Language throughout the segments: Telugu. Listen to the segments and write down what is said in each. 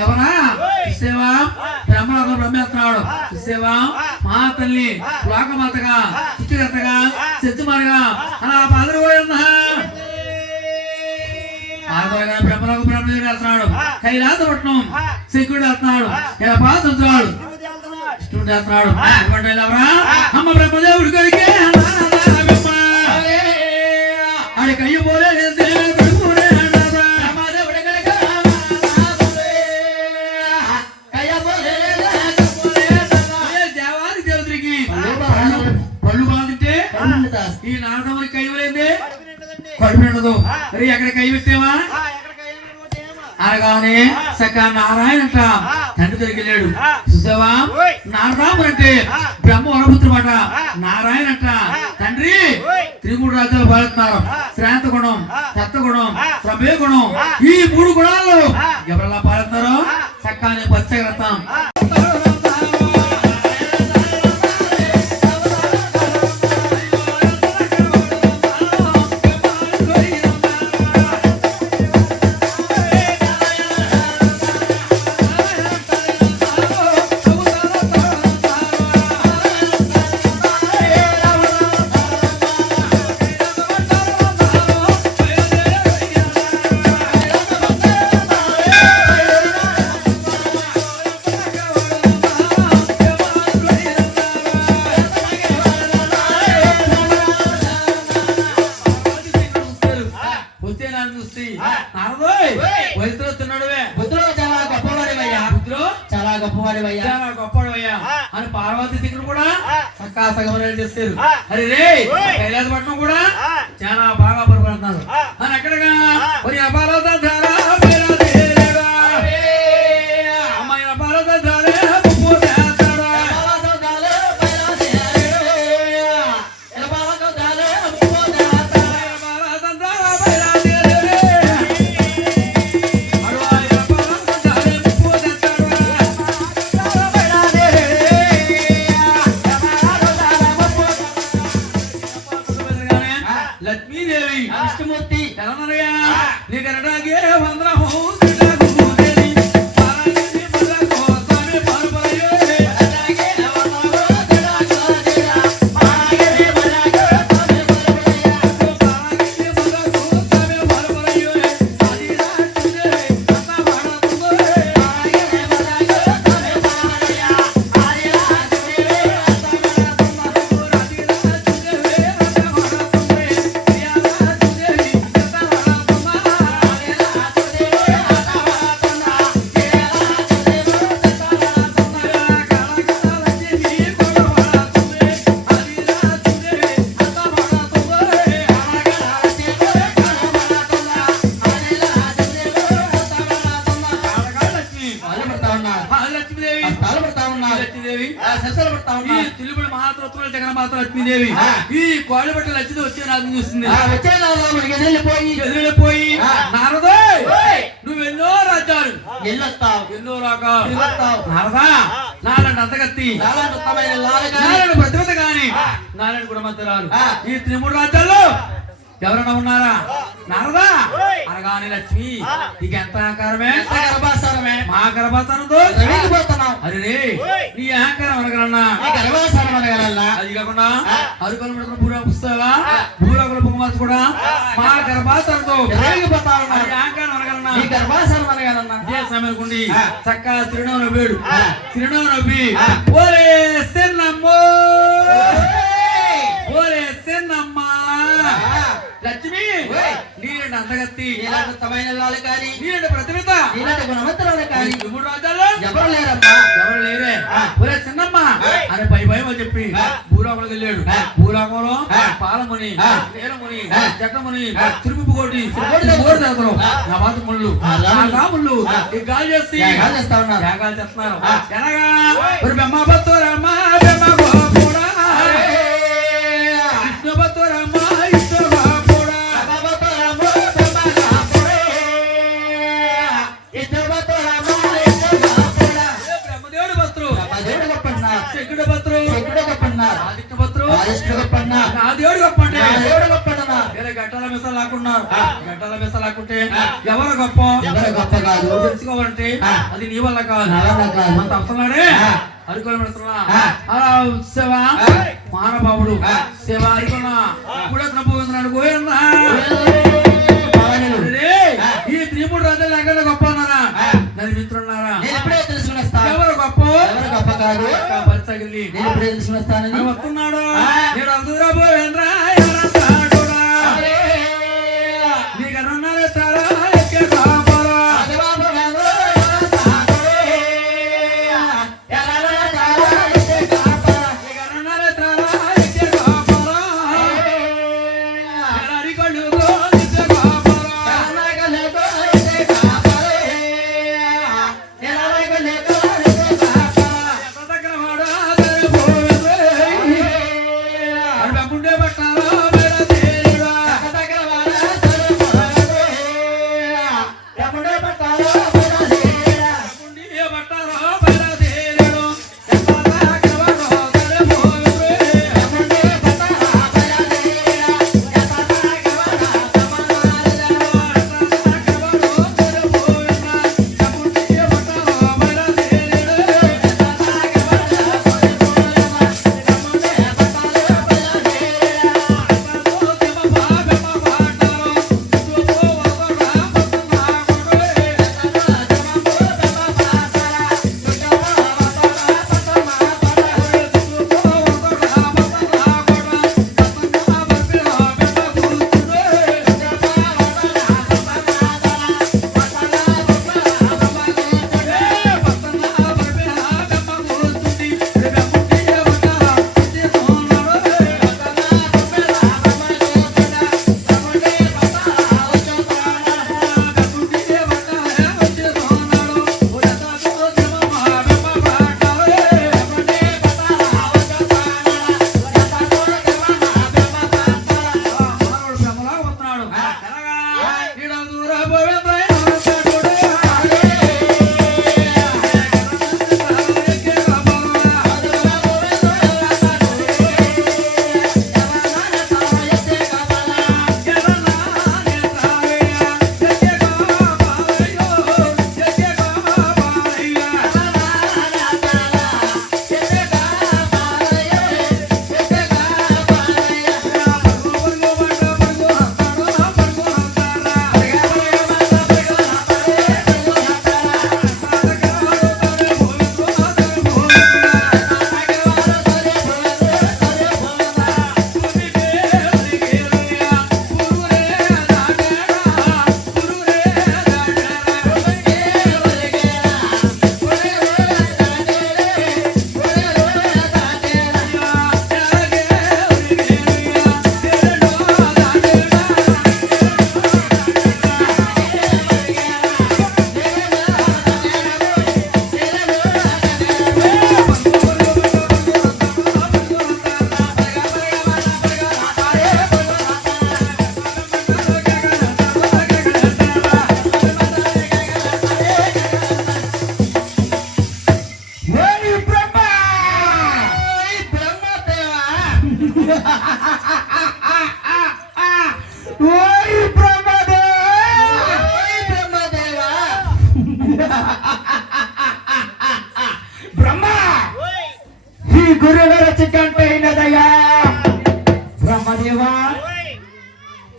ఎవరా సేవా బ్రహ్మలోకం బ్రహ్మేస్తున్నాడు సేవా మా తల్లి లోకమాతగా చిత్రతగా చెత్తుమారుగా అలా పదరిపోయినా బ్రహ్మలోకం బ్రహ్మదేవుడు వెళ్తున్నాడు కైలాసపట్నం శంకుడు వెళ్తున్నాడు పాత్రుడు కృష్ణుడు వెళ్తున్నాడు ఎవరా అమ్మ బ్రహ్మదేవుడి కొరికే ఆడి కయ్య పోలే ఈ నారదముని కైవలేంది కడుపు నిండదు మరి ఎక్కడ కై పెట్టావా అనగానే సక్క నారాయణ అంట తండ్రి దొరికెళ్ళాడు చూసావా నారదాముడు అంటే బ్రహ్మ వరపుత్రమాట నారాయణ అంట తండ్రి త్రిమూడు రాజ్యాలు పాలుతున్నారు శ్రాంత గుణం తత్వ గుణం ప్రమే గుణం ఈ మూడు గుణాలు ఎవరెలా పాలుతున్నారో చక్కని పచ్చగరతాం అని పార్వతీ శంకరుడు కూడా చక్కా సగమరాలు చేస్తారు అరే రే కైలాసపట్నం కూడా చాలా బాగా పరుపడుతున్నారు అని ఎక్కడగా అమ్మాయి మాత లక్ష్మీదేవి ఈ కోళ్ళ బట్ట లక్ష్మి వచ్చే నాకు చూస్తుంది. ఎదురెళ్ళిపోయి నారదో నువ్వు ఎన్నో రాజ్యాలు ఎన్నో రాగాలు నారదా నాలంటి అంతగత్తి నాలంటి ప్రతిభత గాని నాలంటి గుణమంతరాలు ఈ త్రిమూడు రాజ్యాల్లో ఎవరైనా ఉన్నారా? నారదా అనగానే లక్ష్మి నీకు ఎంత అహంకారమే మా గర్భాసనంతో అరే నీ అహంకారం అనగలన్నా అది కాకుండా అరుకలు పెడుతున్న భూరా పుస్తావా భూరాకుల పొంగమార్చు కూడా మా గర్భాసనంతో అహంకారం అనగలన్నా సమయకుండి చక్కగా తిరునవ్వు నవ్వాడు. తిరునవ్వు నవ్వి ఓరే సెన్నమ్మో ఓరే సెన్నమ్మా లక్ష్మి నీరండి అంతగత్తి నీరండి ప్రతిభత మూడు రాజ్యాల్లో ఎవరు లేరే ఒరే చిన్నమ్మ అని పై భయం చెప్పి భూలోకంలోకి వెళ్ళాడు. భూలోకంలో పాలముని నీలముని జటముని తిరుపుకోటి దేవతలు నా వాత ముళ్ళు రాముళ్ళు ఈ గాలి చేసి యాగాలు చేస్తున్నారు. ఎలాగా ఒక బెమ్మ బతురమ్మ బెమ్మ గోపుడా విష్ణు బతురమ్మ విష్ణు గోపుడా బ్రహ్మదేవుడు భక్తులు శంకుడు భక్తులు ఆదిత్య భక్తులు నా దేవుడు గొప్పండి గంటల మిస లాక్కున్నారు. గంటల మిస లాక్కుంటే ఎవరు గొప్ప తెలుసుకోవాలంటే అది నీ వల్ల కాదు అంత అవసరమాడే అరుకోలు పెడుతున్నా అలా శివ మానబాబుడు శివ అరుకున్నా కూడా పోయిందన్నాడు గోయన్నా ఈ త్రిమూడు రాజ్యాలు ఎక్కడ గొప్ప అన్నారా నన్ను మిత్రున్నారా ఎవరు గొప్ప పరిచగిలి వస్తున్నాడు నేను అందురాబోయేంద్రా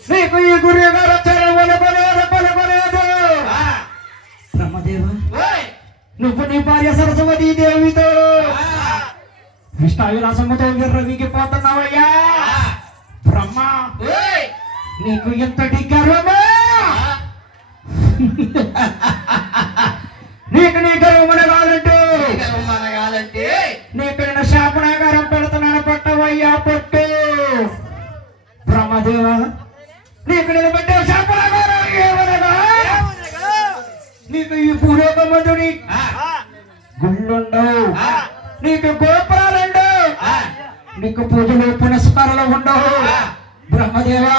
నీకు ఈ గురువు గారు పలుకోలేదు. బ్రహ్మదేవ నువ్వు నీ భార్య సరస్వతీ దేవితో విష్ణావిలాసముతో విర్రవిగిపోతున్నావయ్యా. బ్రహ్మ నీకు ఎంతటి గర్వమా? నీకు నీ గర్వమనగాలంటే నీకు నేను శాపనాగారం పెడుతున్నాను, పట్టవయ్యా పట్టు. బ్రహ్మదేవ నీకు నేను పెట్టే శాపనాగారం ఏమనగా నీకు ఈ భూలోకమందుని గుళ్ళుండవు, నీకు గోపురాలుండవు, నీకు పూజలు పునస్కారాలు ఉండవు. బ్రహ్మదేవా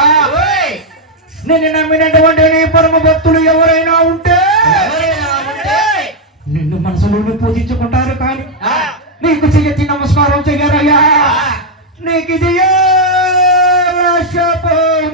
నిన్ను నమ్మినటువంటి నీ పరమ భక్తులు ఎవరైనా ఉంటే నిన్ను మనసులోని పూజించుకుంటారు, కానీ నీకు చెయ్యెత్తి నమస్కారం చెయ్యరయ్యా. నీకు ఇది శాపం.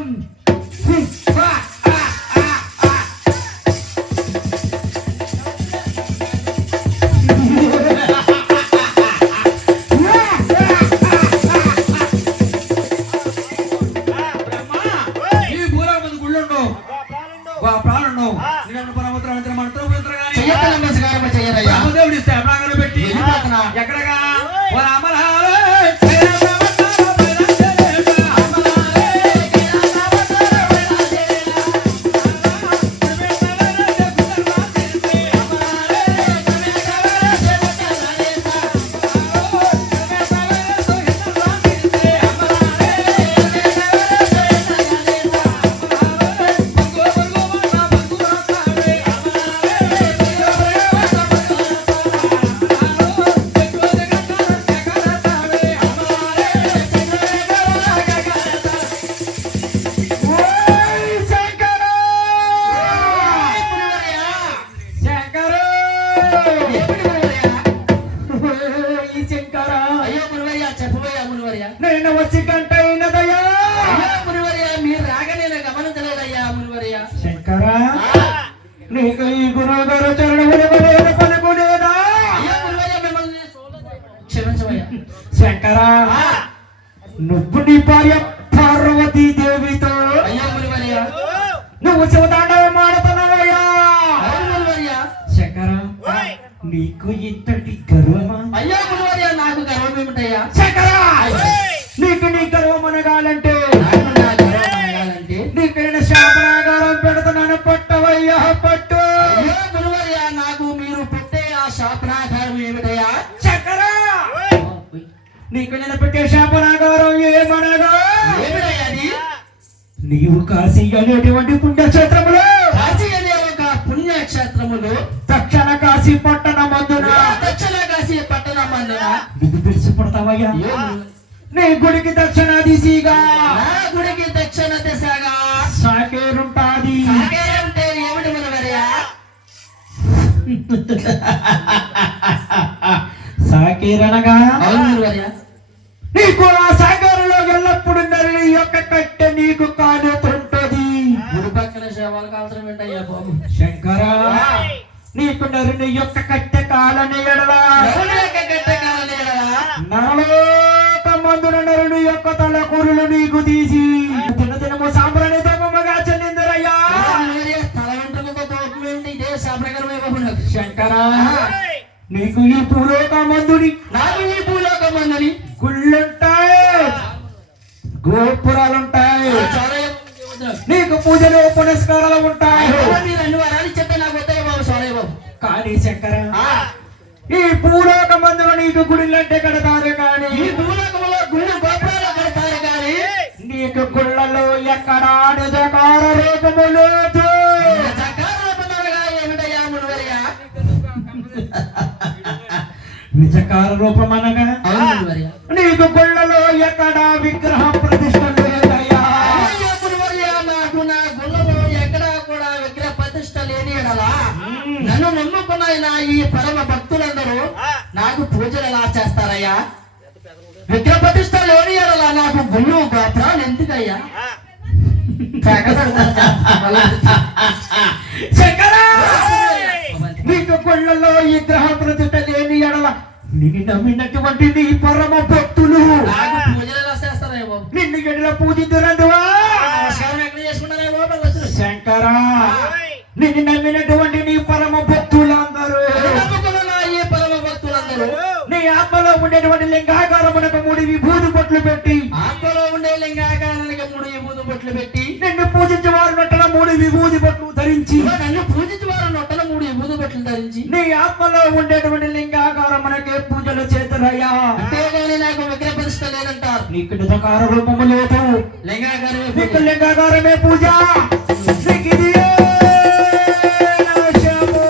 ఎక్కడగా నేను వచ్చి గంట అయినదయ్యా. మీరు రాగా నేను గమనించలేదయ్యా మునివర్య. శంకరా నీకు ఈ గురువు గారు చరణములు పలుకునేదా? క్షమించవయ్యా. శంకరా నువ్వు నీ భార్య పార్వతీ దేవితో నువ్వు శివతాండవం ఆడుతున్నావయ్యా. శంకరా నీకు ఇంతటి గర్వమా? అయ్యా మునివర్య నాకు గర్వం ఏమిటయ్యా? శంకరా నీకు నీ గర్వం అనగాలంటే నీకు నేను శాపనాగారం పెడుతున్నాను, పట్టవయ్యా పట్టు. మునివర్య నాకు మీరు పెట్టే ఆ శాపనాగారం ఏమిటయ్యా? శంకరా నీకు నేను పెట్టే శాపనాగారం ఏమనగా నీవు కాశీ అనేటువంటి పుణ్యక్షేత్రములు, కాశీ అనే ఒక పుణ్యక్షేత్రములు దక్షిణ కాశీ పట్టణమందున నీకు తెలిసి పడతావయ్యా. నీ గుడికి దక్షిణ దిశగా, నా గుడికి దక్షిణ దిశగా సాకేరుంటాది. సాకేరంటే ఏమిటి మునివర్య? సాకేరనగా అవును మునివర్య. నీకు ఆ సాగరంలో ఎల్లప్పుడు నల్లి యొక్క కట్టె నీకు కాలుతుంటది. గుడి పక్కన శవాలు కాల్చడం ఏంటయ్యా బాబు? శంకరా నీకు నరుని యొక్క కట్టె కాలని ఎడలా నరలోక మందున నరుని యొక్క తల కూరులు నీకు తీసి దినదినము సాంబ్రాణి తోమగా చెందిందరయ్యా. తల వెంట్రుకతో తోపమేంటి? ఇదే శాపనగరమే బాబు నాకు. శంకరా నీకు ఈ భూలోక మందుని, నాకు ఈ భూలోక మందుని గుళ్ళుంటాయి, గోపురాలుంటాయి, నీకు పూజలు పునస్కారాలు ఉంటాయి. మీరు అన్ని వారాలు చెప్తే నాకు వస్తాయి బాబు. సారీ బాబు. కానీ శంకర ఈ భూలోక మందులో నీకు గుడిలంటే కడతారు, కానీ ఈ భూలోకంలో గుళ్ళు గోపురాలు కడతారు, కానీ నీకు గుళ్ళలో ఎక్కడ నిజకార రూపము లేదు. ఏమిటయ్యా మునివర్య? నిజకార రూపం అనగా నీకు గుళ్ళలో ఎక్కడ విగ్రహ ప్రతిష్ట లేదయ్యా. నాకు నా గుళ్ళలో ఎక్కడా కూడా విగ్రహ ప్రతిష్ట లేని ఎడలా నన్ను నమ్ముకున్న నా ఈ పరమ భక్తులందరూ నాకు పూజలు ఎలా చేస్తారయ్యా? విగ్రహ ప్రతిష్ట లేని ఎడలా నాకు గుళ్ళు గోపురాలు ఎందుకయ్యా? నీకు గుళ్ళలో విగ్రహ ప్రతిష్ట లేని ఎడల నిన్ను నమ్మినటువంటి నీ పరమ భక్తులు నాకు పూజలు ఎలా చేస్తారయ్యా బాబు? నిన్ను ఎడల పూజించినందువా నమస్కారం ఎక్కడ భక్తులారా, నిన్ను నమ్మినటువంటి నీ పరమ భక్తులందరూ, నమ్ముకున్న ఈ పరమ భక్తులందరూ నీ ఆత్మలో ఉండేటువంటి లింగాకారమునకు 3 విభూతి బొట్లు పెట్టి, ఆత్మలో ఉండే లింగాకారానికి 3 విభూతి బొట్లు పెట్టి, నిన్ను పూజించే వారు నట్టన 3 విభూతి బొట్లు ధరించి, నన్ను పూజించి వారు నొట్టన 3 విభూతి బొట్లు ధరించి, నీ ఆత్మలో ఉండేటువంటి లింగాకారమునకే పూజలు చేతురయ్యా. అంతేగాని నాకు విగ్రహ ప్రతిష్ట లేదంటారు. నీకు నిజకార రూపము లేదు, లింగాకారమే నీకు పూజ. లింగాకారమే పూజ. నీకు ఇదియే నాశము.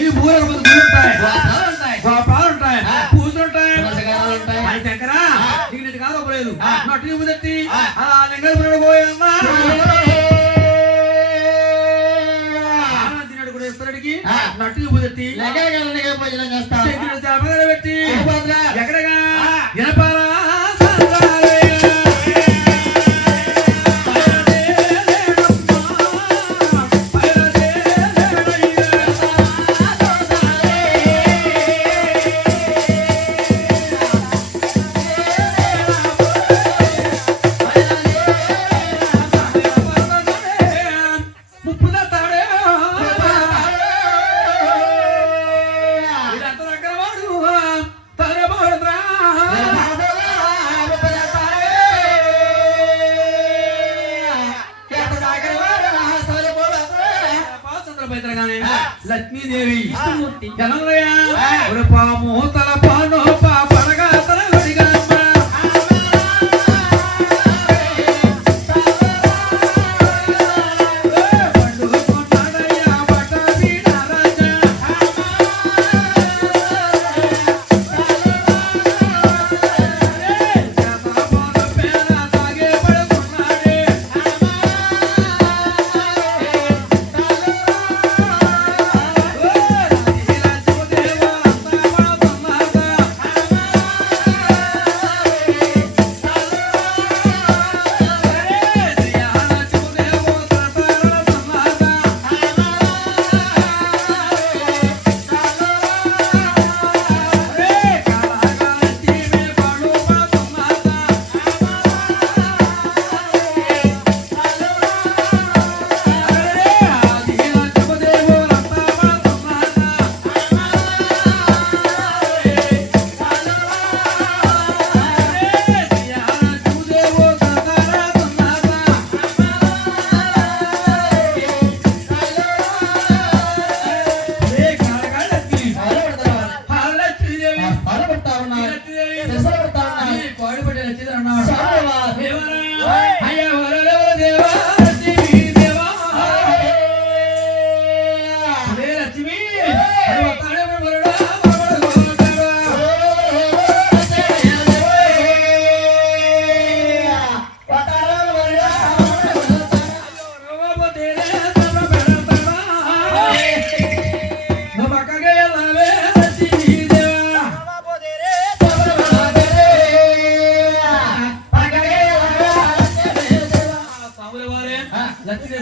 ఈ ఊరకు ముందు గుళ్ళు ఉంటాయి, గోపాలు ఉంటాయి, గోపాలు ఉంటాయి, పూజలు ఉంటాయి. పుస్తకాలు ఉంటాయి. అది శంకర నీకు నీటి కాదు లేదు, నటు ముదట్టి అలా లింగడు పోయమ్మా తిన్నాడు కూడా ఇస్తాడికి నటు ముదట్టి లింగాకారానికి భోజనం చేస్తారు. పెట్టి భద్రా. ఎక్కడగా ఎనపాలా లక్ష్మీదేవి పాము తల పాను పడగా తల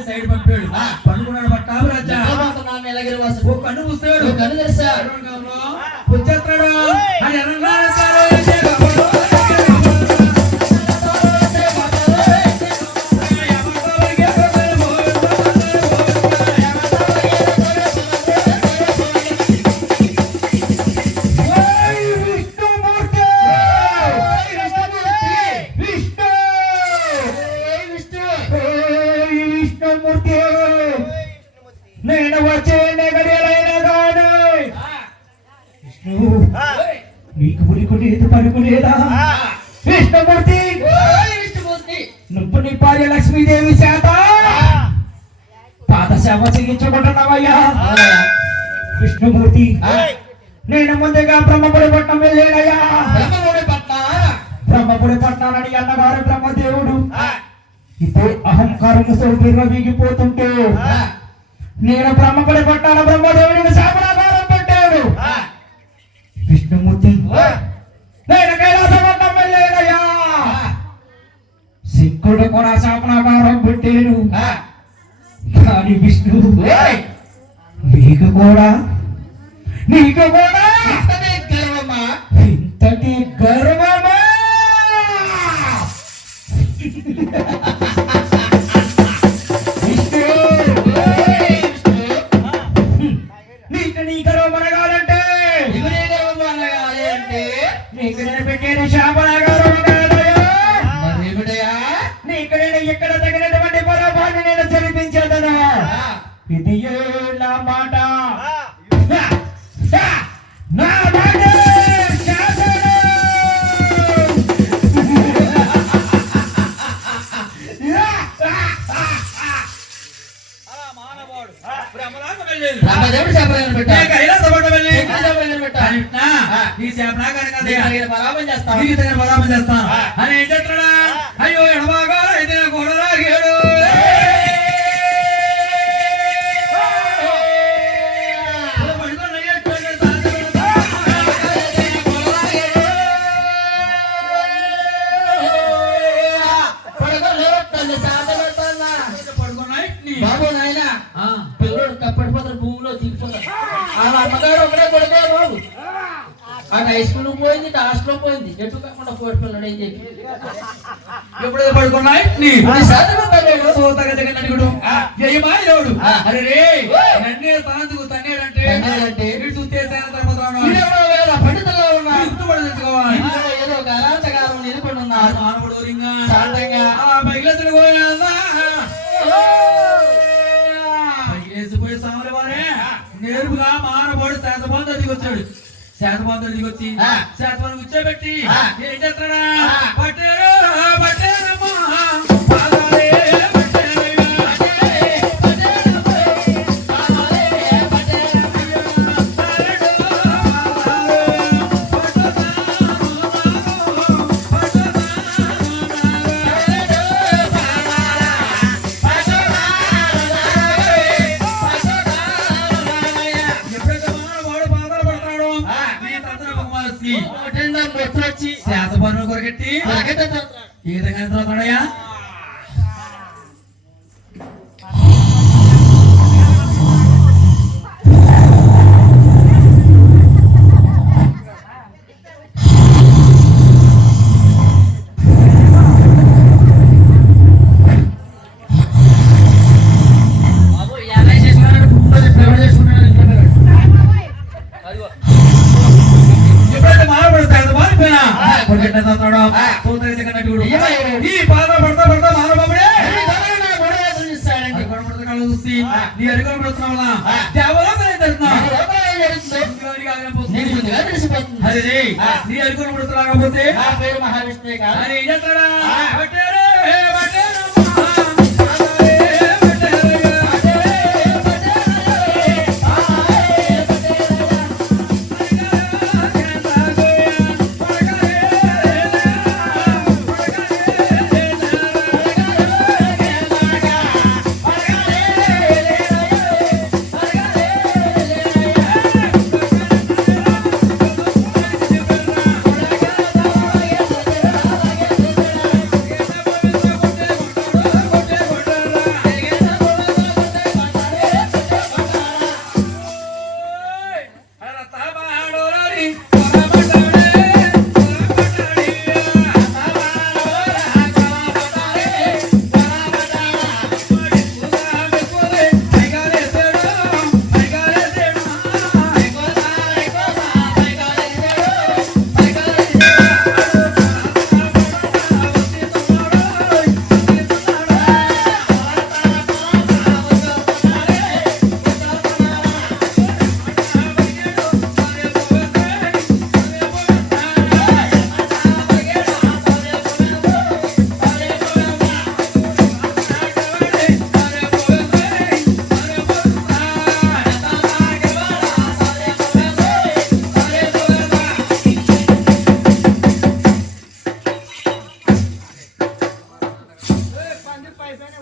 సైడ్ పంపాడు పండుకున్నాడు పట్టాబు రాజా ఓ కన్ను మూస్తాడు కన్ను తెరిచాడు వచ్చేస్తాడు అని నేను వచ్చే గడియలైనా కానీ విష్ణు నీకు పులికునేది పలుకునేదా విష్ణుమూర్తి నువ్వు నీ భార్య లక్ష్మీదేవి చేత పాద సేవ చేయించుకుంటున్నావయ్యా విష్ణుమూర్తి నేను ముందుగా బ్రహ్మపురి పట్నం వెళ్ళానయ్యా బ్రహ్మపురి పట్నాలని అన్నగారు బ్రహ్మదేవుడు ఇప్పుడు అహంకారముతో విర్రవీగిపోతుంటే నేను బ్రహ్మపురి పట్టాన బ్రహ్మదేవుడిని శాపనాగారం పెట్టాడు విష్ణుమూర్తి నేను కైలాసపట్నం వెళ్ళానయ్యా శంకుడు కూడా శాపనాగారం పెట్టాడు కానీ విష్ణు ఓయ్! నీకు కూడా ఇంతనే గర్వమా? ఇంతటి గర్వమా? విష్ణు ఓయ్ విష్ణు! నీకు నీ గర్వం అనగాలంటే నీకు నీ గర్వం అనగాలి అంటే నీకు నేను పెట్టేది శాపన గర్వం కాదయ్యా. మరేమిటయా? నీకు నేను ఎక్కడ తగినటువంటి పరమాన్ని నేను జరిపించేదను. ఇది నా మాట. నా మాట శాసనం. రామదేవుడు శాపనాన్ని పెట్టాడు. కానీ విష్ణా, నీ శాపనాగానే కాదు. నేను తగిన పరామం చేస్తాను. నీకు తగిన పదార్థం చేస్తాను అని ఏం చేస్తాడా? అయ్యో ఎడబాగా అయితే గోడలాగాడు. పడగలు తల్లి సాధపడుతున్నా. పడుకున్నాయి బాబు నాయన పిల్లడు కప్పడిపోతారు, భూమిలో దిగిపోతారు. ఆ అమ్మగారు ఒకటే కొడుకోరు బాబు. అటు హై స్కూల్ పోయింది, ఇటు హాస్టల్ పోయింది. ఎటు కాకుండా కోడి పిల్లడు ఏం చెప్పి ఎప్పుడైతే పడుకున్నాయి అరే రే నన్నే తనందుకు తన్నేడంటే తన్నేడంటే? వీడు చూస్తే సేన ధర్మద్రాను పండితుల్లో ఉన్నారు. గుర్తుపడి తెచ్చుకోవాలి. ఇందులో ఏదో గరాంతగారం నిలుకొని ఉన్నారు. మానవుడు రింగా శాంతంగా పైకిలేసుడు పోయినా పైకిలేసిపోయి సామల వారే నేరుగా మానవుడు శాతబంధు దిగొచ్చాడు. శాతబంధుడు దిగొచ్చి శాతబంధు కూర్చోబెట్టి ఏం చేస్తాడా? పట్టేరు పట్టేరమ్మా పాదాలే వచ్చి శాతబంధు కొరకెట్టి ఏ విధంగా తోతాడయ్యా? బాబు ఎలా చేసుకున్నాడు? ఎవరు చేసుకున్నాడు? ఎప్పుడైతే మానవుడు శాతబంధు పోయినా కొరకెట్ట తోతాడో తోతైతే కన్నట్టుడు ఈ పాద పడతా పడతా మానవుడే చూసి నీ అరికలు పెడుతున్నా వల్ల దేవలోకం ఏం జరుగుతుంది? అరే నీ అరికలు పెడుతున్నా కాకపోతే నా పేరు మహావిష్ణువే కాదు. అని ఏం చేస్తాడా?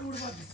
ఊడిపోతుంది.